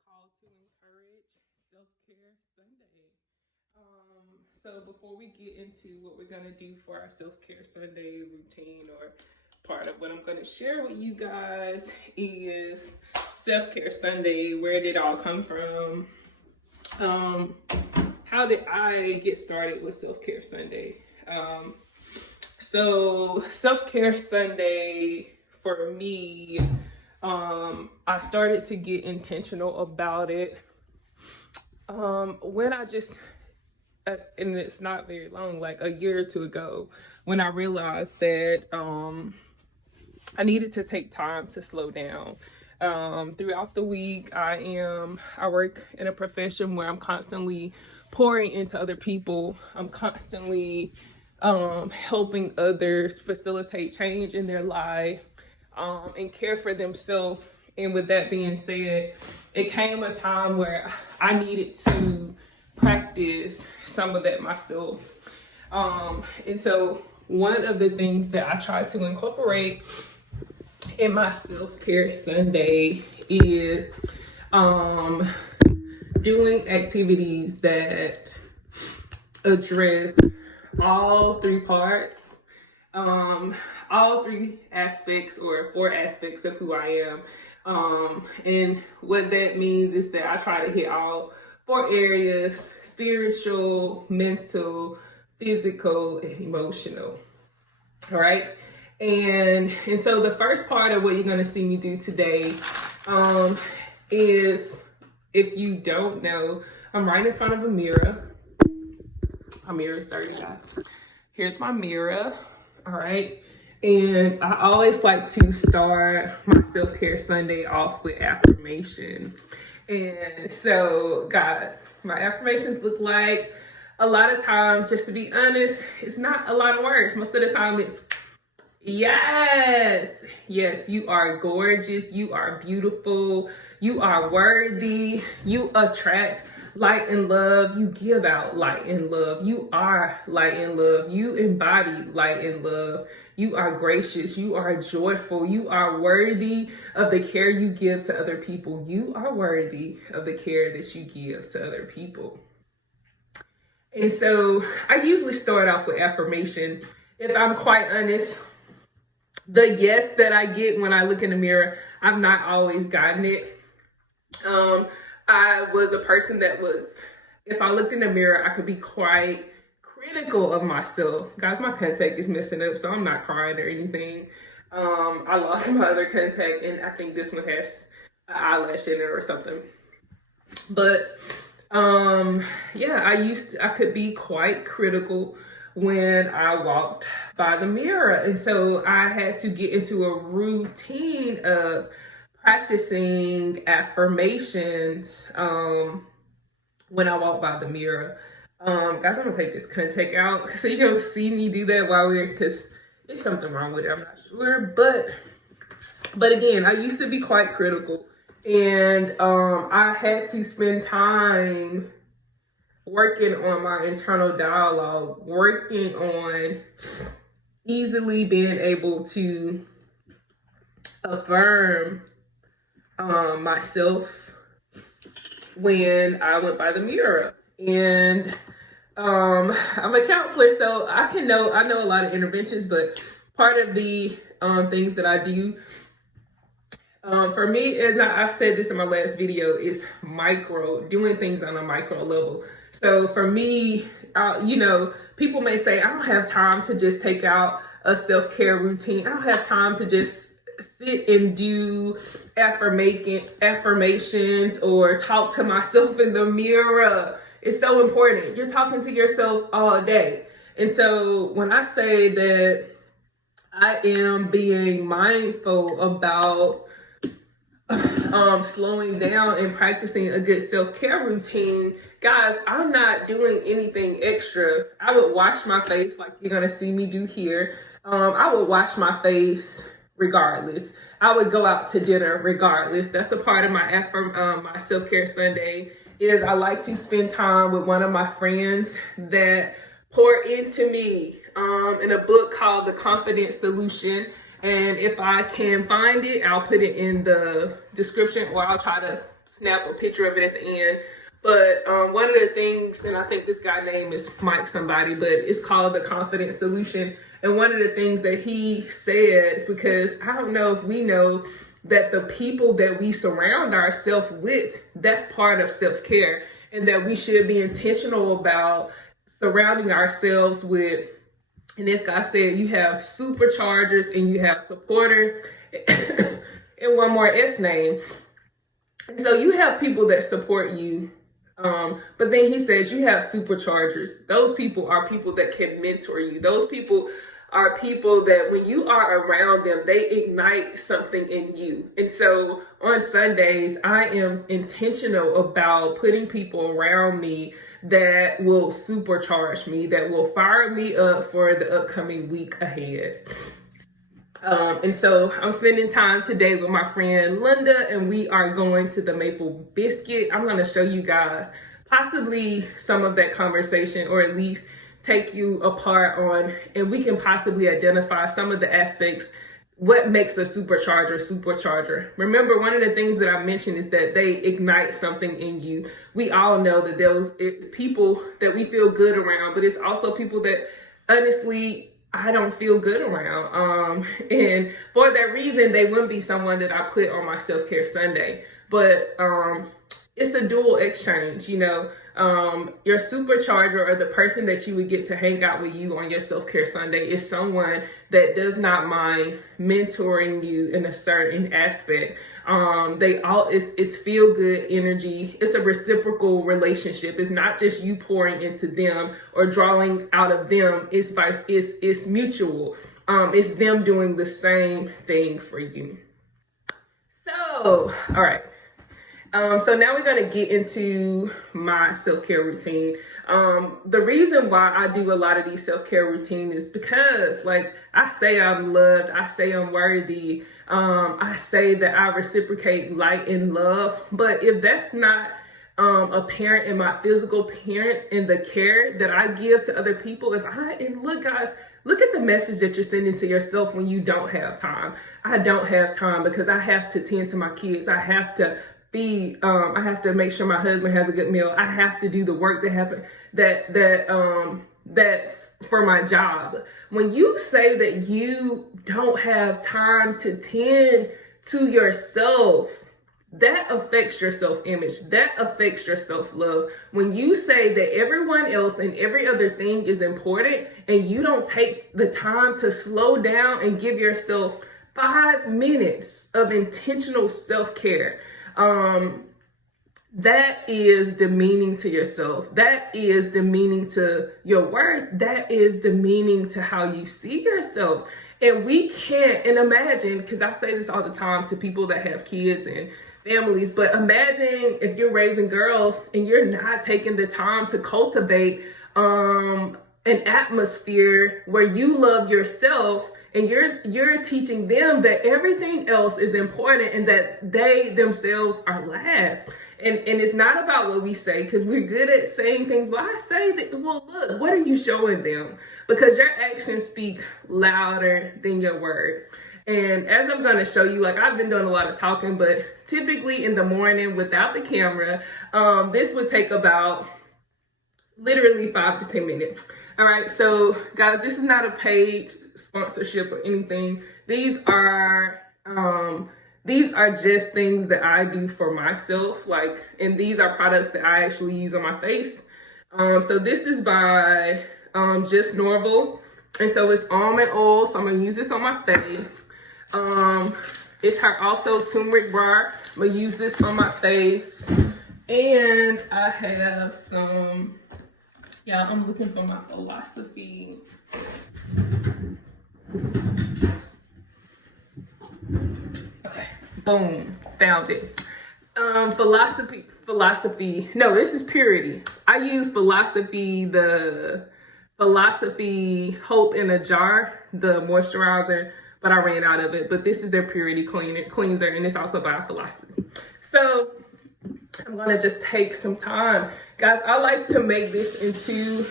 Call to Encourage Self-Care Sunday. So before we get into what we're going to do for our self-care Sunday routine, or part of what I'm going to share with you guys is self-care Sunday. Where did it all come from? How did I get started with self-care Sunday? So self-care Sunday for me, I started to get intentional about it when I just, and it's not very long, like a year or two ago, when I realized that I needed to take time to slow down. Throughout the week, I work in a profession where I'm constantly pouring into other people. I'm constantly helping others facilitate change in their life, and care for themselves. And with that being said, it came a time where I needed to practice some of that myself. And so one of the things that I try to incorporate in my self-care Sunday is doing activities that address all three parts, all three aspects or four aspects of who I am. And what that means is that I try to hit all four areas: spiritual, mental, physical, and emotional. All right. And so the first part of what you're going to see me do today is, if you don't know, I'm right in front of a mirror. My mirror is dirty, guys. Here's my mirror. All right. And I always like to start my self-care Sunday off with affirmations. And so, guys, my affirmations look like, a lot of times, just to be honest, it's not a lot of words. Most of the time it's, yes, yes, you are gorgeous, you are beautiful, you are worthy, you attract light and love, you give out light and love, you are light and love, you embody light and love, you are gracious, you are joyful, you are worthy of the care you give to other people, you are worthy of the care that you give to other people. And so I usually start off with affirmation. If I'm quite honest, the yes that I get when I look in the mirror, I've not always gotten it. I was a person that was, if I looked in the mirror, I could be quite critical of myself. Guys, my contact is messing up, so I'm not crying or anything. I lost my other contact, and I think this one has an eyelash in it or something. But yeah, I could be quite critical when I walked by the mirror. And so I had to get into a routine of practicing affirmations when I walk by the mirror. Guys, I'm gonna take this contact out so you can see me do that while because there's something wrong with it, I'm not sure. But again, I used to be quite critical, and I had to spend time working on my internal dialogue, working on easily being able to affirm myself when I went by the mirror. And I'm a counselor, so I know a lot of interventions, but part of the things that I do for me, and I've said this in my last video, is doing things on a micro level. So for me, people may say, I don't have time to just take out a self-care routine. I don't have time to just sit and do affirmations or talk to myself in the mirror. It's so important. You're talking to yourself all day. And so when I say that I am being mindful about slowing down and practicing a good self-care routine, guys, I'm not doing anything extra. I would wash my face like you're gonna see me do here. I would wash my face regardless. I would go out to dinner regardless. That's a part of my self-care Sunday, is I like to spend time with one of my friends that pour into me in a book called The Confident Solution. And if I can find it, I'll put it in the description, or I'll try to snap a picture of it at the end. But one of the things, and I think this guy name is Mike somebody, but it's called the Confidence Solution. And one of the things that he said, because I don't know if we know that the people that we surround ourselves with, that's part of self-care, and that we should be intentional about surrounding ourselves with, and this guy said, you have superchargers and you have supporters, and one more S name. So you have people that support you. But then he says you have superchargers. Those people are people that can mentor you. Those people are people that when you are around them, they ignite something in you. And so on Sundays, I am intentional about putting people around me that will supercharge me, that will fire me up for the upcoming week ahead. And so I'm spending time today with my friend Linda, and we are going to the Maple Biscuit. I'm going to show you guys possibly some of that conversation, or at least take you apart on, and we can possibly identify some of the aspects, what makes a supercharger. Remember, one of the things that I mentioned is that they ignite something in you. We all know that it's people that we feel good around, but it's also people that honestly I don't feel good around. And for that reason, they wouldn't be someone that I put on my self-care Sunday. But it's a dual exchange, you know. Your supercharger, or the person that you would get to hang out with you on your self-care Sunday, is someone that does not mind mentoring you in a certain aspect. It's feel good energy. It's a reciprocal relationship. It's not just you pouring into them or drawing out of them. It's mutual. It's them doing the same thing for you. So, all right. So now we're going to get into my self-care routine. The reason why I do a lot of these self-care routines is because, like, I say I'm loved, I say I'm worthy, I say that I reciprocate light and love. But if that's not apparent in my physical appearance and the care that I give to other people, and look, guys, look at the message that you're sending to yourself when you don't have time. I don't have time because I have to tend to my kids. I have to I have to make sure my husband has a good meal. I have to do the work that's for my job. When you say that you don't have time to tend to yourself, that affects your self-image. That affects your self-love. When you say that everyone else and every other thing is important, and you don't take the time to slow down and give yourself 5 minutes of intentional self-care, that is demeaning to yourself. That is demeaning to your worth. That is demeaning to how you see yourself. And we can't, and imagine, because I say this all the time to people that have kids and families, but imagine if you're raising girls and you're not taking the time to cultivate an atmosphere where you love yourself, and you're teaching them that everything else is important and that they themselves are last. And it's not about what we say, because we're good at saying things. Well, I say that, well, look, what are you showing them? Because your actions speak louder than your words. And as I'm going to show you, like, I've been doing a lot of talking, but typically in the morning without the camera, this would take about literally 5 to 10 minutes. All right, so guys, this is not a paid sponsorship or anything. These are just things that I do for myself, like, and these are products that I actually use on my face. So this is by Just Norval, and so it's almond oil, so I'm gonna use this on my face. It's her also turmeric bar. I'm gonna use this on my face, and I have some, yeah, I'm looking for my philosophy. Okay, boom, found it. Philosophy. No, this is Purity. I use the Philosophy Hope in a Jar, the moisturizer, but I ran out of it. But this is their Purity cleanser, and it's also by Philosophy. So I'm gonna just take some time, guys. I like to make this into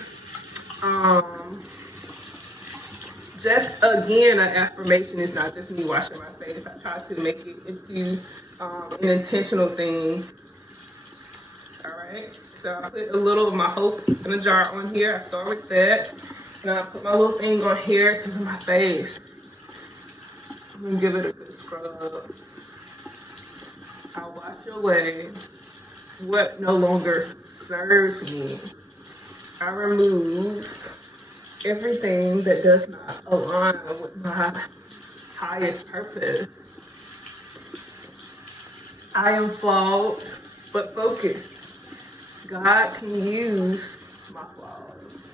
just, again, an affirmation. It's not just me washing my face. I try to make it into an intentional thing. right? So I put a little of my hope in a jar on here. I start with that. Now I put my little thing on here to my face. I'm gonna give it a good scrub. I'll wash away what no longer serves me. I remove everything that does not align with my highest purpose. I am flawed, but focused. God can use my flaws.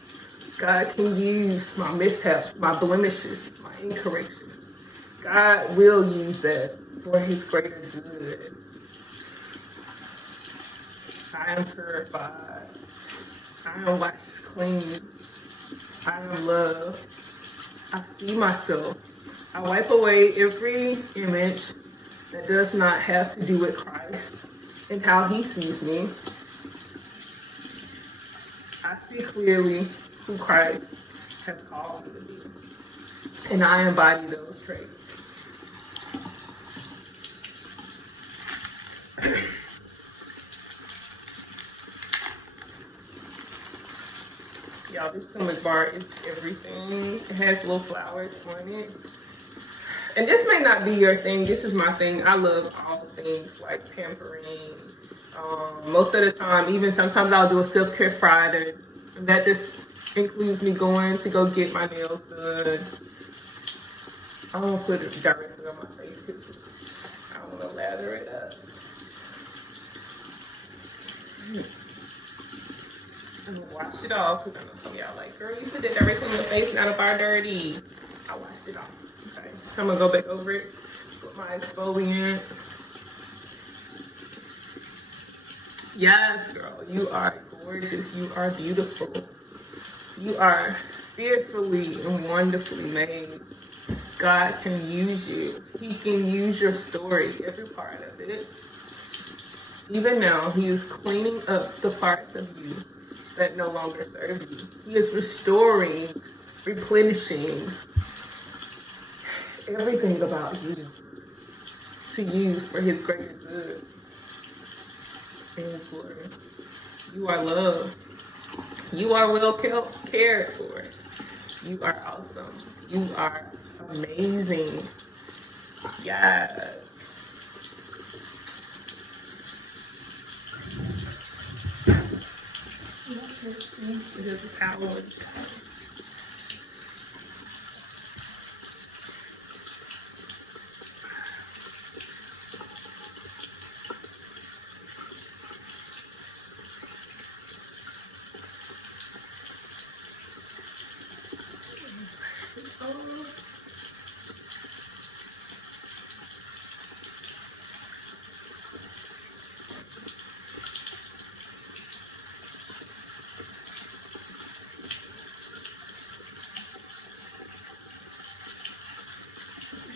God can use my mishaps, my blemishes, my incorrections. God will use that for his greater good. I am purified. I am washed clean. I am loved. I see myself. I wipe away every image that does not have to do with Christ and how he sees me. I see clearly who Christ has called me to be, and I embody those traits. Y'all, this turmeric bar is everything. It has little flowers on it. And this may not be your thing. This is my thing. I love all the things like pampering. Most of the time, even sometimes I'll do a self-care Friday. And that just includes me going to go get my nails done. I won't put it directly on my face because I don't want to lather it up. I'm gonna wash it off because I know some of y'all like, girl, you put it directly on your face, not a bar dirty. I washed it off. Okay, I'm gonna go back over it with my exfoliant. Yes, girl, you are gorgeous. You are beautiful. You are fearfully and wonderfully made. God can use you. He can use your story, every part of it. Even now, he is cleaning up the parts of you that no longer serve you. He is restoring, replenishing everything about you to use for his greater good and his glory. You are loved. You are well cared for. You are awesome. You are amazing. Yes. There's the power.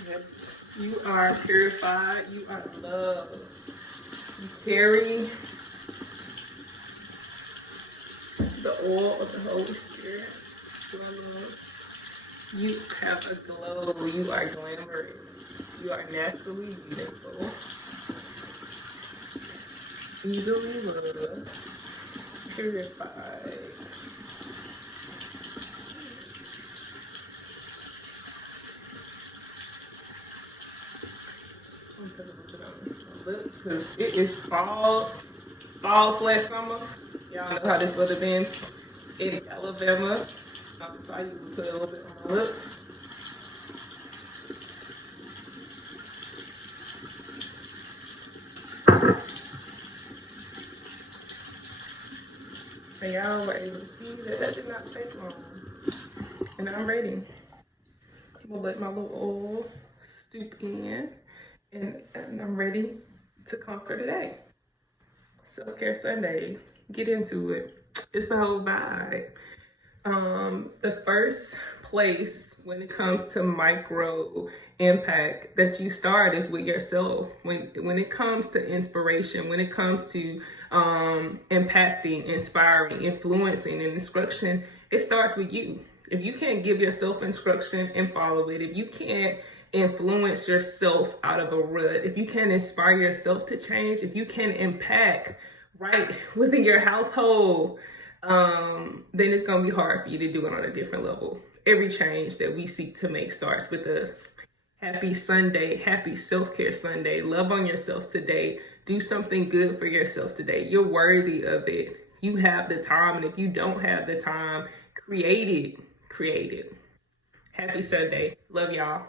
Yes. You are purified. You are loved. You carry the oil of the Holy Spirit. You have a glow. You are glamorous. You are naturally beautiful. Easily loved. Purified. I'm gonna put it on my lips because it is fall/summer. Y'all know how this would have been in Alabama. So I usually put a little bit on my lips. And y'all were able to see that did not take long. And I'm ready. I'm gonna let my little oil stoop in, and I'm ready to conquer today. Self-care Sunday. Get into it. It's a whole vibe. The first place when it comes to micro impact that you start is with yourself. When it comes to inspiration, when it comes to impacting, inspiring, influencing, and instruction, it starts with you. If you can't give yourself instruction and follow it, if you can't influence yourself out of a rut, if you can't inspire yourself to change, if you can't impact right within your household, then it's going to be hard for you to do it on a different level. Every change that we seek to make starts with us. Happy Sunday. Happy self-care Sunday. Love on yourself today. Do something good for yourself today. You're worthy of it. You have the time, and if you don't have the time, create it. Create it. Happy Sunday. Love y'all.